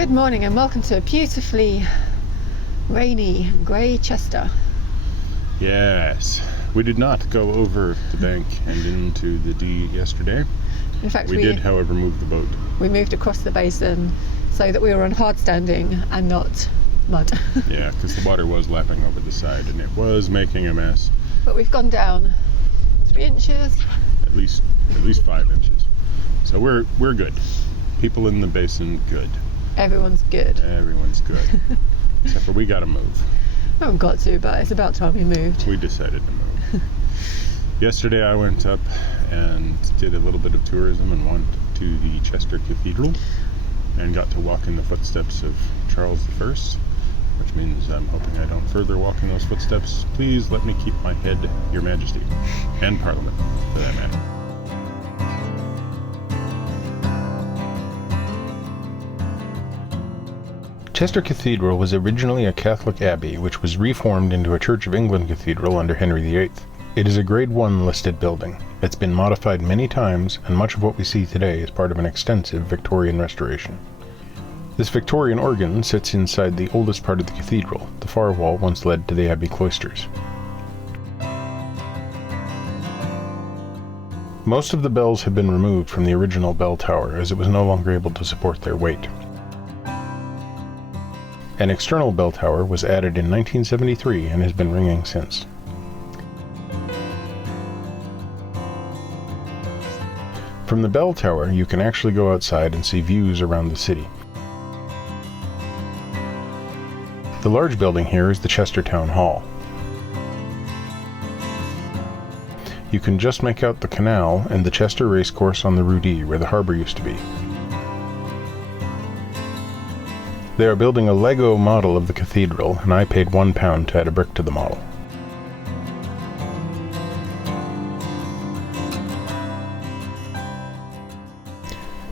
Good morning and welcome to a beautifully rainy grey Chester. Yes, we did not go over the bank and into the Dee yesterday. In fact, we did, however, move the boat. We moved across the basin so that we were on hard standing and not mud. Yeah, because the water was lapping over the side and it was making a mess. But we've gone down 3 inches. At least 5 inches. So we're good. People in the basin, good. Everyone's good. Everyone's good. Except for we gotta move. We haven't got to, but it's about time we moved. We decided to move. Yesterday I went up and did a little bit of tourism and went to the Chester Cathedral and got to walk in the footsteps of Charles I, which means I'm hoping I don't further walk in those footsteps. Please let me keep my head, Your Majesty, and Parliament, for that matter. Chester Cathedral was originally a Catholic abbey which was reformed into a Church of England cathedral under Henry VIII. It is a Grade 1 listed building. It's been modified many times, and much of what we see today is part of an extensive Victorian restoration. This Victorian organ sits inside the oldest part of the cathedral. The far wall once led to the abbey cloisters. Most of the bells have been removed from the original bell tower as it was no longer able to support their weight. An external bell tower was added in 1973 and has been ringing since. From the bell tower, you can actually go outside and see views around the city. The large building here is the Chester Town Hall. You can just make out the canal and the Chester Racecourse on the Rue D, where the harbour used to be. They are building a Lego model of the cathedral, and I paid £1 to add a brick to the model.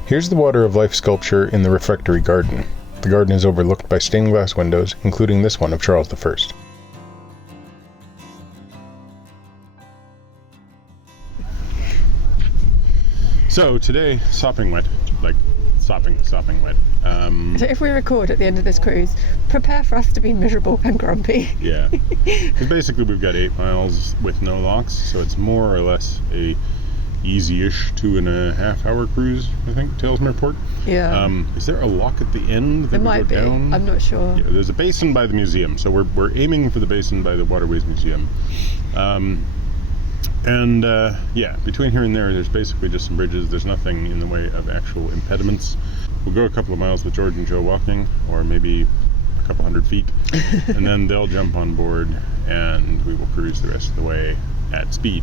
Here's the Water of Life sculpture in the refectory garden. The garden is overlooked by stained glass windows, including this one of Charles I. So today, sopping wet. Sopping wet. So if we record at the end of this cruise, prepare for us to be miserable and grumpy. Yeah. Because basically we've got 8 miles with no locks, so it's more or less a easy-ish 2.5 hour cruise, I think, to Ellesmere Port. Yeah. Is there a lock at the end that there we might go be. down? I'm not sure. Yeah, there's a basin by the museum, so we're aiming for the basin by the Waterways Museum. Yeah, between here and there's basically just some bridges. There's nothing in the way of actual impediments. We'll go a couple of miles with George and Joe walking, or maybe a couple hundred feet, and then they'll jump on board and we will cruise the rest of the way at speed.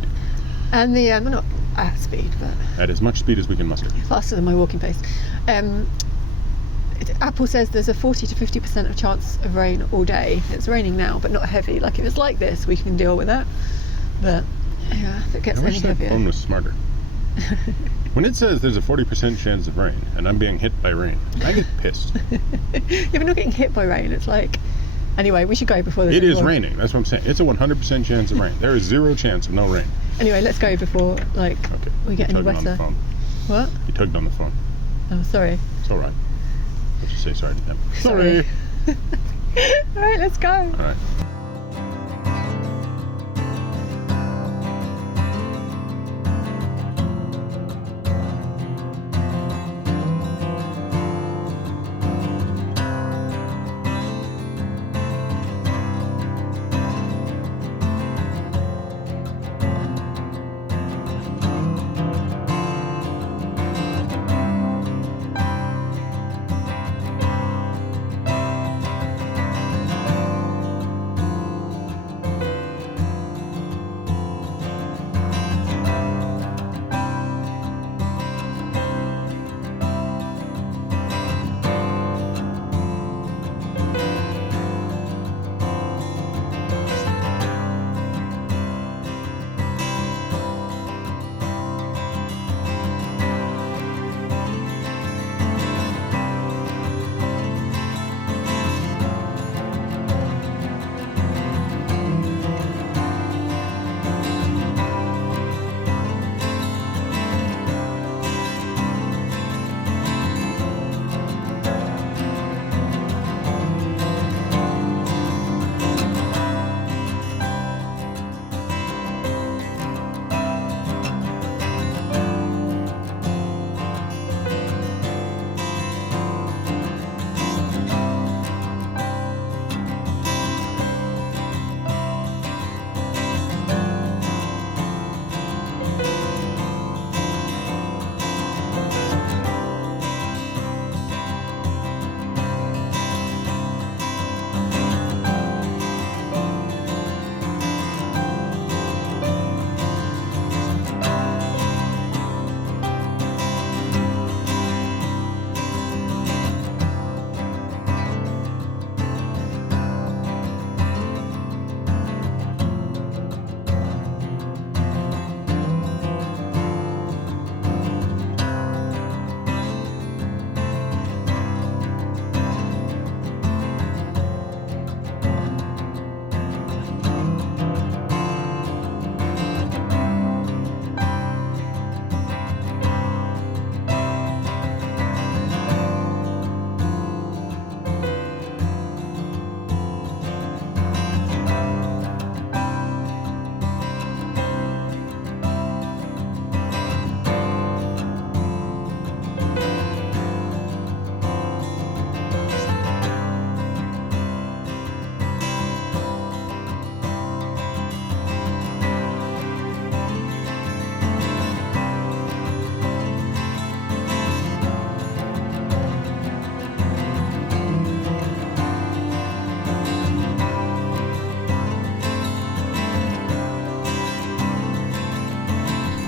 And well, not at speed, but at as much speed as we can muster. Faster than my walking pace. Apple says there's a 40 to 50% of chance of rain all day. It's raining now, but not heavy. Like, if it's like this, we can deal with it. But yeah, if it gets any heavier. I wish that phone was smarter. When it says there's a 40% chance of rain, and I'm being hit by rain, I get pissed. Yeah, we're not getting hit by rain. It's like... Anyway, we should go before there's... It is raining, that's what I'm saying. It's a 100% chance of rain. There is 0 chance of no rain. Anyway, let's go before, we get any wetter. On the phone. What? You tugged on the phone. Oh, sorry. It's alright. Let's just say sorry to them. Sorry. Alright, let's go. Alright.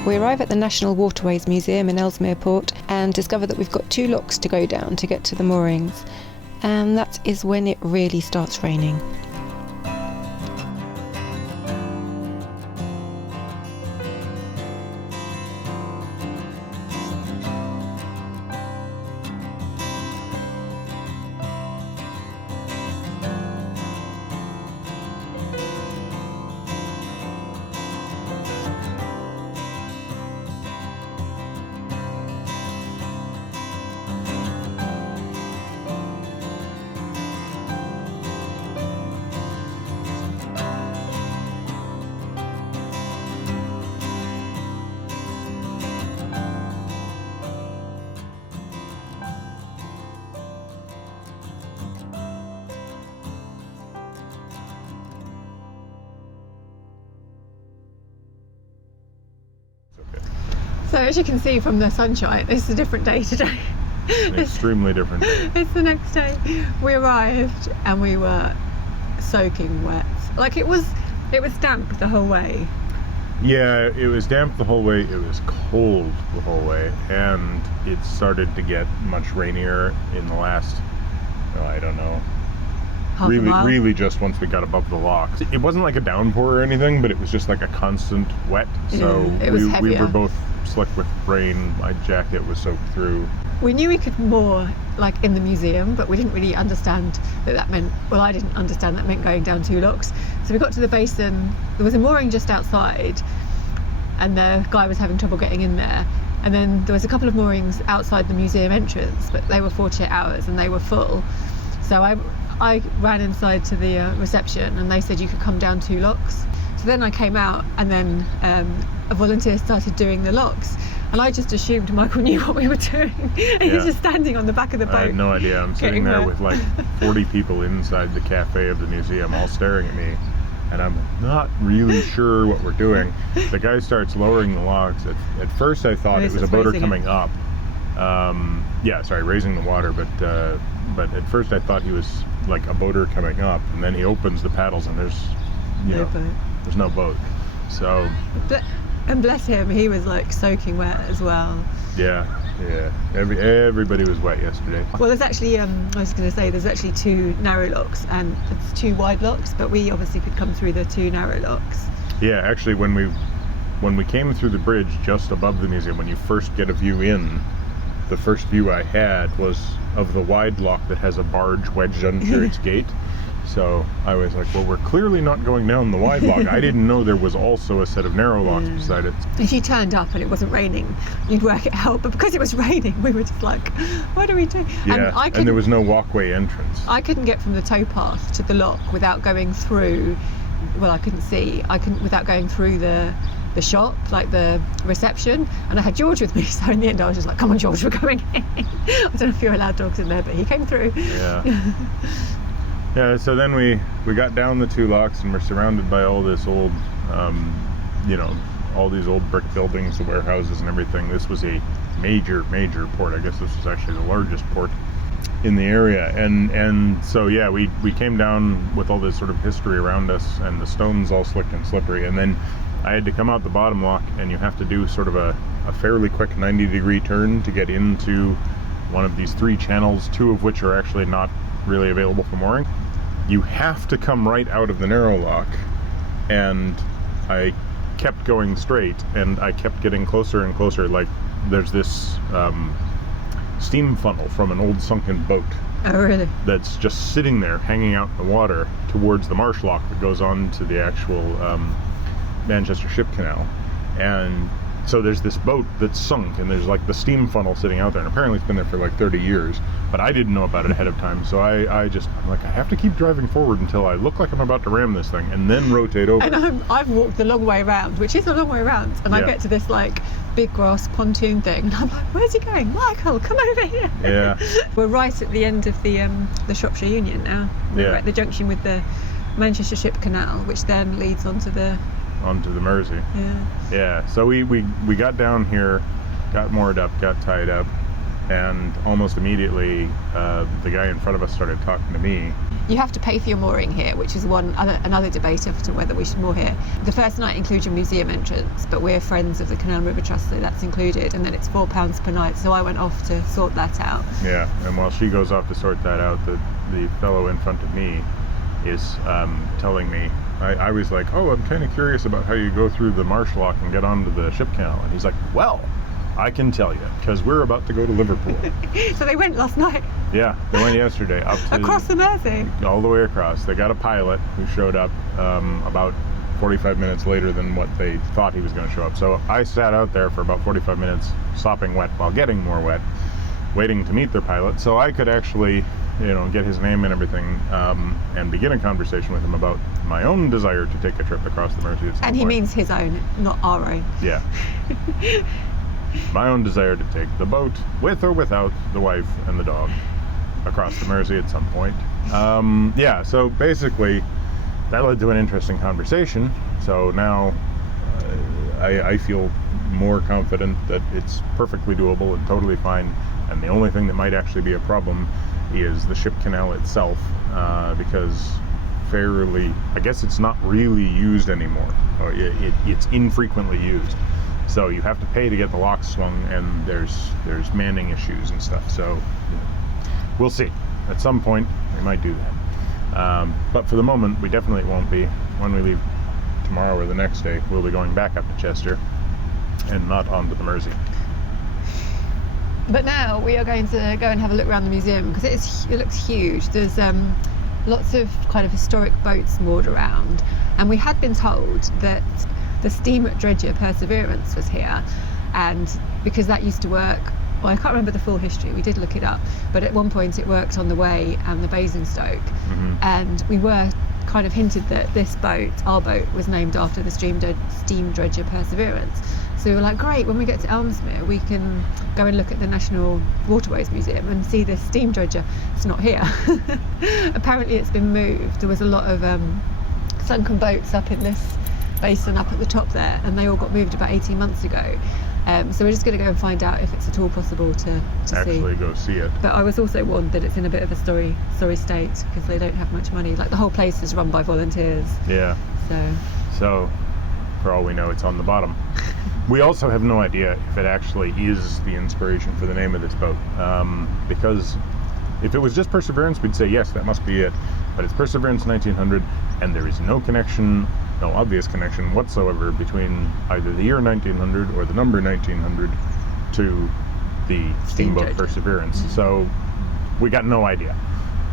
We arrive at the National Waterways Museum in Ellesmere Port and discover that we've got 2 locks to go down to get to the moorings. And that is when it really starts raining. So as you can see from the sunshine, it's a different day today. Extremely different day. It's the next day. We arrived and we were soaking wet. Like it was damp the whole way. Yeah, it was damp the whole way, it was cold the whole way, and it started to get much rainier in the last, I don't know, Half a mile. really just once we got above the locks. It wasn't like a downpour or anything, but it was just like a constant wet, so it was we heavier. were both slick with rain. My jacket was soaked through. We knew we could moor like in the museum, but we didn't really understand that meant, well, I didn't understand that meant going down 2 locks. So we got to the basin, there was a mooring just outside and the guy was having trouble getting in there. And then there was a couple of moorings outside the museum entrance, but they were 48 hours and they were full. So I ran inside to the reception and they said you could come down 2 locks. So then I came out and then a volunteer started doing the locks. And I just assumed Michael knew what we were doing. And he's just standing on the back of the boat. I had no idea. I'm sitting there with like 40 people inside the cafe of the museum all staring at me. And I'm not really sure what we're doing. The guy starts lowering the locks. At first I thought it was a boater coming up. Raising the water. But at first I thought he was like a boater coming up. And then he opens the paddles and there's no boat. So... And bless him, he was like soaking wet as well. Yeah. Everybody was wet yesterday. Well, there's actually, I was going to say, there's actually 2 narrow locks and it's 2 wide locks, but we obviously could come through the 2 narrow locks. Yeah, actually, when we came through the bridge just above the museum, when you first get a view in, the first view I had was of the wide lock that has a barge wedged under its gate. So I was like, well, we're clearly not going down the wide lock. I didn't know there was also a set of narrow locks beside it. If you turned up and it wasn't raining, you'd work it out. But because it was raining, we were just like, what do we do? Yeah, and there was no walkway entrance. I couldn't get from the towpath to the lock without going through, well, I couldn't see. I couldn't without going through the shop, like the reception, and I had George with me, so in the end I was just like, come on George, we're going in. I don't know if you're allowed dogs in there, but he came through. Yeah. Yeah, so then we got down the 2 locks and we're surrounded by all this old, all these old brick buildings, the warehouses and everything. This was a major port. I guess this was actually the largest port in the area. And so, yeah, we came down with all this sort of history around us and the stones all slick and slippery. And then I had to come out the bottom lock and you have to do sort of a fairly quick 90-degree turn to get into one of these 3 channels, 2 of which are actually not really available for mooring. You have to come right out of the narrow lock, and I kept going straight and I kept getting closer and closer. Like there's this steam funnel from an old sunken boat. Oh, really? That's just sitting there hanging out in the water towards the marsh lock that goes on to the actual Manchester Ship Canal. And so there's this boat that's sunk and there's like the steam funnel sitting out there, and apparently it's been there for like 30 years, but I didn't know about it ahead of time. So I'm like, I have to keep driving forward until I look like I'm about to ram this thing and then rotate over. And I've walked the long way around, which is a long way around, and I get to this like big grass pontoon thing and I'm like, where's he going? Michael, come over here. Yeah. We're right at the end of the Shropshire Union now. We're at the junction with the Manchester Ship Canal, which then leads onto the Mersey. Yeah. So we got down here, got moored up, got tied up, and almost immediately the guy in front of us started talking to me. You have to pay for your mooring here, which is another debate as to whether we should moor here. The first night includes your museum entrance, but we're friends of the Canal River Trust, so that's included, and then it's £4 per night, so I went off to sort that out. Yeah, and while she goes off to sort that out, the fellow in front of me is telling me, I was like, oh, I'm kind of curious about how you go through the marsh lock and get onto the ship canal, and he's like, well, I can tell you, because we're about to go to Liverpool. So they went last night? Yeah, they went yesterday. Up to, across the Mersey? All the way across. They got a pilot who showed up about 45 minutes later than what they thought he was going to show up. So I sat out there for about 45 minutes, sopping wet while getting more wet, waiting to meet their pilot, so I could actually, get his name and everything, and begin a conversation with him about my own desire to take a trip across the Mersey. And he means his own, not our own. Yeah. My own desire to take the boat, with or without the wife and the dog, across the Mersey at some point. Yeah, so basically that led to an interesting conversation. So now I feel more confident that it's perfectly doable and totally fine, and the only thing that might actually be a problem is the ship canal itself, because I guess it's not really used anymore. It's infrequently used. So you have to pay to get the locks swung, and there's manning issues and stuff. So we'll see. At some point, we might do that. But for the moment, we definitely won't be. When we leave tomorrow or the next day, we'll be going back up to Chester and not onto the Mersey. But now we are going to go and have a look around the museum, because it looks huge. There's lots of kind of historic boats moored around, and we had been told that the Steam Dredger Perseverance was here, and because that used to work, well, I can't remember the full history, we did look it up, but at one point it worked on the Way and the Basingstoke, and we were kind of hinted that this boat, our boat, was named after the Steam Dredger Perseverance. So we were like, great, when we get to Ellesmere we can go and look at the National Waterways Museum and see this steam dredger. It's not here. Apparently it's been moved. There was a lot of sunken boats up in this basin up at the top there, and they all got moved about 18 months ago. So we're just going to go and find out if it's at all possible to actually go see it. But I was also warned that it's in a bit of a sorry state, because they don't have much money. Like, the whole place is run by volunteers. Yeah. So for all we know, it's on the bottom. We also have no idea if it actually is the inspiration for the name of this boat, because if it was just Perseverance, we'd say yes, that must be it. But it's Perseverance 1900, and there is no obvious connection whatsoever between either the year 1900 or the number 1900 to the steamboat Perseverance. So we got no idea,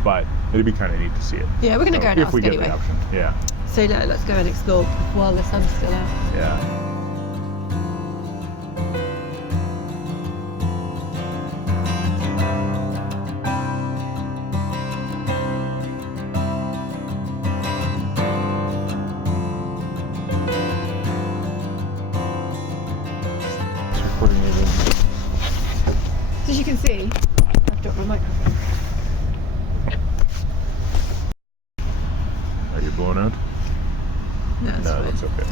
but it'd be kind of neat to see it. Yeah, we're going to go and ask if we get anyway. The option. Yeah. So let's go and explore while the sun's still out. Yeah. As you can see, I've dropped my microphone. Are you blown out? No, that's okay.